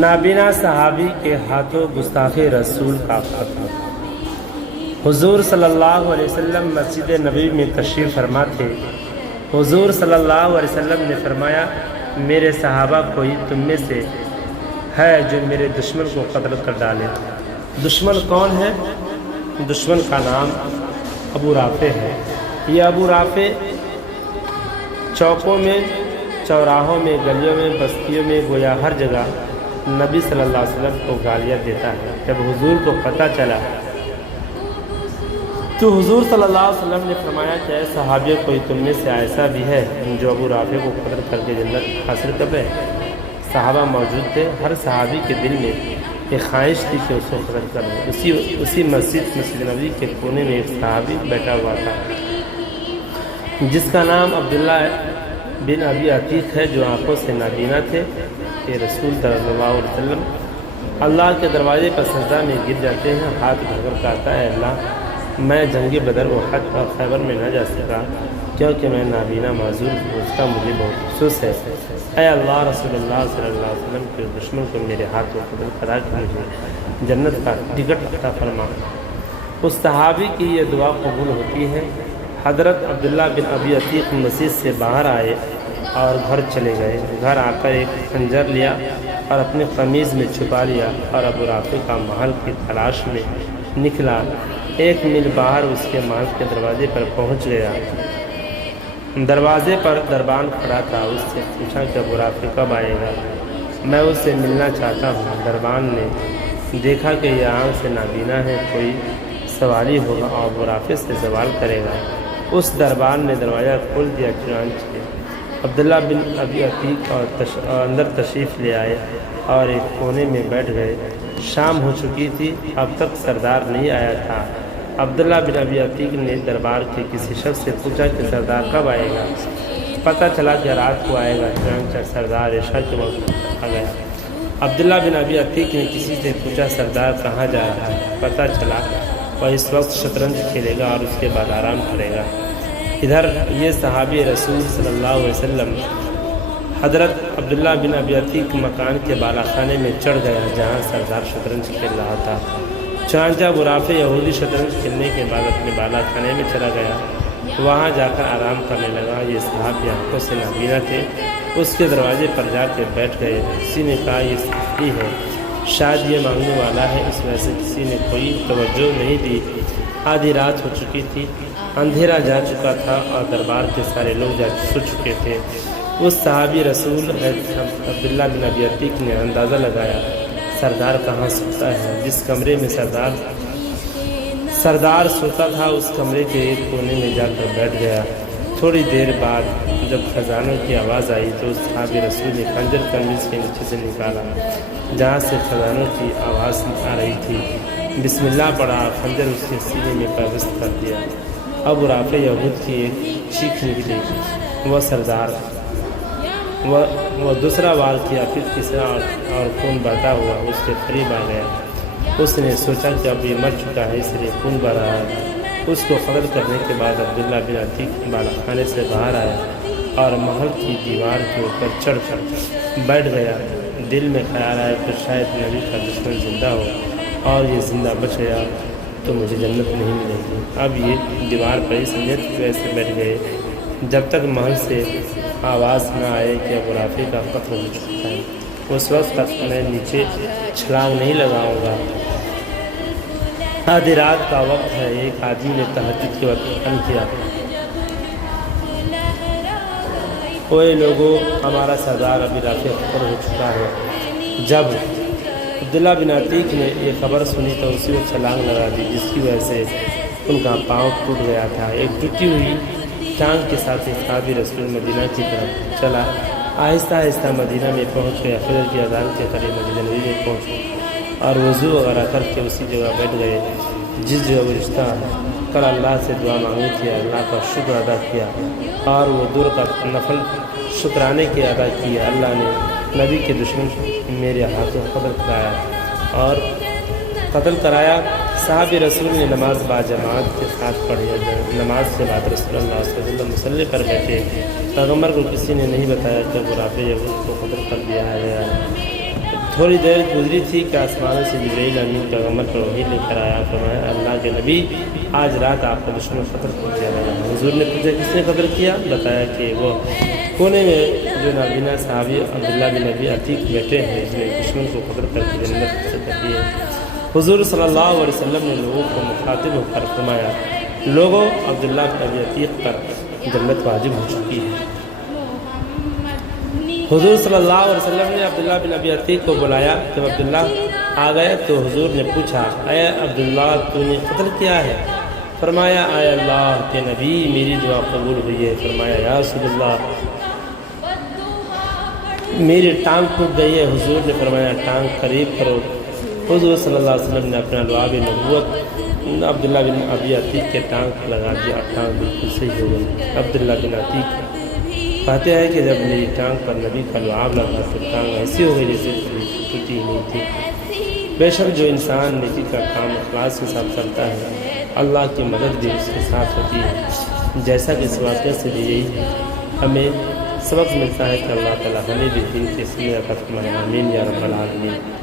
نابینا صحابی کے ہاتھوں گستاخی رسول کا خاتمہ۔ حضور صلی اللہ علیہ وسلم مسجد نبوی میں تشریف فرما تھے۔ حضور صلی اللہ علیہ وسلم نے فرمایا، میرے صحابہ کوئی تم میں سے ہے جو میرے دشمن کو قتل کر ڈالے۔ دشمن کون ہے؟ دشمن کا نام ابو رافع ہے۔ یہ ابو رافع چوکوں میں، چوراہوں میں، گلیوں میں، بستیوں میں، گویا ہر جگہ نبی صلی اللہ علیہ وسلم کو گالیاں دیتا ہے۔ جب حضور کو پتہ چلا تو حضور صلی اللہ علیہ وسلم نے فرمایا کہ اے صحابیوں، کوئی تم میں سے ایسا بھی ہے جو ابو رافع کو قتل کر کے جنت حاصل کر لے؟ صحابہ موجود تھے۔ ہر صحابی کے دل میں ایک خواہش تھی کہ اس کو قتل کر لے۔ اسی مسجد نبوی کے کونے میں ایک صحابی بیٹھا ہوا تھا جس کا نام عبداللہ بن ابی عتیق ہے، جو آنکھوں سے نابینا تھے۔ کہ رسول صلی اللہ علیہ وسلم اللہ کے دروازے پر سجدہ میں گر جاتے ہیں، ہاتھ بھر کر کہتا ہے، اللہ میں جنگ بدر و احد اور خیبر میں نہ جا سکا کیونکہ میں نابینا معذور ہوں، اس کا مجھے بہت افسوس ہے۔ اے اللہ، رسول اللہ صلی اللہ علیہ وسلم کے دشمن کو میرے ہاتھ و قتل کرا کے مجھے جنت کا ٹکٹ عطا فرما۔ اس صحابی کی یہ دعا قبول ہوتی ہے۔ حضرت عبداللہ بن ابی عتیق مسجد سے باہر آئے اور گھر چلے گئے۔ گھر آ کر ایک خنجر لیا اور اپنی قمیض میں چھپا لیا اور ابو رافع کا محل کی تلاش میں نکلا۔ 1 میل باہر اس کے محل کے دروازے پر پہنچ گیا۔ دروازے پر دربان کھڑا تھا۔ اس سے پوچھا کہ ابو رافع کب آئے گا؟ میں اس سے ملنا چاہتا ہوں۔ دربان نے دیکھا کہ یہ آنکھ سے نابینا ہے، کوئی سوالی ہوگا اور ابو رافع سے سوال کرے گا۔ اس دربان نے دروازہ کھول دیا۔ چنانچہ عبداللہ بن ابی عتیق اور اندر تشریف لے آئے اور ایک کونے میں بیٹھ گئے۔ شام ہو چکی تھی، اب تک سردار نہیں آیا تھا۔ عبداللہ بن ابی عتیق نے دربار کے کسی شخص سے پوچھا کہ سردار کب آئے گا؟ پتہ چلا کہ رات کو آئے گا۔ چنانچہ سردار عشاء کے وقت آ گیا۔ عبداللہ بن ابی عتیق نے کسی سے پوچھا، سردار کہاں جا رہا ہے؟ پتہ چلا وہ اس وقت شطرنج کھیلے گا اور اس کے بعد آرام کرے گا۔ ادھر یہ صحابی رسول صلی اللہ علیہ وسلم حضرت عبداللہ بن ابی عتیق مکان کے بالا خانے میں چڑھ گیا جہاں سردار شطرنج کھیل رہا تھا۔ چنانچہ ابو رافع یہودی شطرنج کھیلنے کے بعد اپنے بالا خانے میں چلا گیا، وہاں جا کر آرام کرنے لگا۔ یہ صحابی آنکھوں سے نابینا تھے، اس کے دروازے پر جا کے بیٹھ گئے۔ کسی نے کہا یہ صحابی ہے، شاید یہ مانگنے والا ہے، اس وجہ سے کسی نے کوئی توجہ نہیں دی۔ آدھی رات ہو چکی تھی، اندھیرا جا چکا تھا اور دربار کے سارے لوگ جا سو چکے تھے۔ اس صحابی رسول عبداللہ بن ابی عتیق نے اندازہ لگایا سردار کہاں سوتا ہے۔ جس کمرے میں سردار سوتا تھا اس کمرے کے ایک کونے میں جا کر بیٹھ گیا۔ تھوڑی دیر بعد جب خزانوں کی آواز آئی تو صحابی رسول نے خنجر قمیض کے نیچے سے نکالا جہاں سے خزانوں کی آواز آ رہی تھی۔ بسم اللہ پڑھا، خنجر اس کے سینے میں پیوست کر دیا۔ ابو رافع یہود کی ایک چیخ نکلی، وہ دوسرا وار کیا، پھر تیسرا اور خون بہتا ہوا اس کے قریب آ گیا۔ اس نے سوچا کہ اب یہ مر چکا ہے، اس لیے خون بہ رہا ہے۔ اس کو قتل کرنے کے بعد عبداللہ بن عتیق بالا خانے سے باہر آیا اور محل کی دیوار کے اوپر چڑھ کر بیٹھ گیا۔ دل میں خیال آیا کہ شاید نبی کا دشمن زندہ ہو اور یہ زندہ بچ گیا تو مجھے جنت نہیں ملے گی۔ اب یہ دیوار پر اس نیت کی وجہ سے بیٹھ گئے جب تک محل سے آواز نہ آئے کہ ابو رافع کا قتل ہو چکا ہے۔ اس وقت تک میں نیچے چھلانگ نہیں لگاؤں گا۔ آدھی رات کا وقت ہے۔ ایک آدمی نے تہجد کے وقت اذان کیا، اوے لوگوں، ہمارا سردار ابو رافع قتل ہو چکا ہے۔ جب عبداللہ بن عتیق نے یہ خبر سنی تو اسی وقت چھلانگ لگا دی، جس کی وجہ سے ان کا پاؤں ٹوٹ گیا تھا۔ ایک ٹوٹی ہوئی ٹانگ کے ساتھ ایک صحابی رسول مدینہ کی طرف چلا، آہستہ آہستہ مدینہ میں پہنچ گیا۔ فجر کی اذان کے قریب مسجد نبوی میں پہنچے اور وضو وغیرہ کر کے اسی جگہ بیٹھ گئے جس جگہ گزشتہ کل اللہ سے دعا مانگی تھی۔ اللہ کا شکر ادا کیا اور وہ دور کا نفل شکرانے کے ادا کیا۔ اللہ نے نبی کے دشمن میرے ہاتھوں قتل کرایا۔ صحابی رسول نے نماز باجماعت کے ساتھ پڑھی۔ نماز کے بعد رسول اللہ صلی اللہ علیہ وسلم مصلی پر بیٹھے۔ پیغمبر کو کسی نے نہیں بتایا کہ ابو رافع یہود کو قتل کر دیا ہے۔ تھوڑی دیر گزری تھی کہ آسمانوں سے جبرائیل امین پیغمبر پر وحی لے کر آیا، فرمایا اللہ کے نبی آج رات آپ کا دشمن قتل کر دیا گیا۔ حضور نے پوچھا کس نے قتل کیا؟ بتایا کہ وہ کونے میں جو نابینا صحابی عبداللہ بن ابی عتیق بیٹھے ہیں، جس نے دشمن کو قتل کر کے جنت سے کر دیا۔ حضور صلی اللہ علیہ وسلم نے لوگوں کو مخاطب ہو کر فرمایا، لوگوں عبداللہ بن ابی عتیق پر جنت واجب ہو چکی ہے۔ حضور صلی اللہ علیہ وسلم نے عبداللہ بن ابی عتیق کو بلایا۔ جب عبداللہ آ گئے تو حضور نے پوچھا، اے عبداللہ تو نے قتل کیا ہے؟ فرمایا، اے اللہ کے نبی میری دعا قبول ہوئی ہے۔ فرمایا، یا رسول اللہ میری ٹانگ ٹوٹ گئی ہے۔ حضور نے فرمایا، ٹانگ قریب کرو۔ حضور صلی اللہ علیہ وسلم نے اپنا لعاب نبوت عبداللہ بن ابی عتیق کے ٹانگ لگا دیا، ٹانگ بالکل صحیح ہو گئی۔ عبداللہ بن عتیق کہتے ہیں کہ جب میری ٹانگ پر نبی کا لعاب لگا تو ٹانگ ایسی ہو گئی جیسے کبھی ٹوٹی ہی نہیں تھی۔ بے شک جو انسان نیکی کا کام اخلاص کے ساتھ کرتا ہے، اللہ کی مدد بھی اس کے ساتھ ہوتی ہے۔ جیسا کہ اس واقعے سے بھی یہی ہمیں سبق ملتا ہے کہ اللہ تعالیٰ ہمیں بھی دین کے سمجھ عطا فرمائے۔ آمین یا رب العالمین۔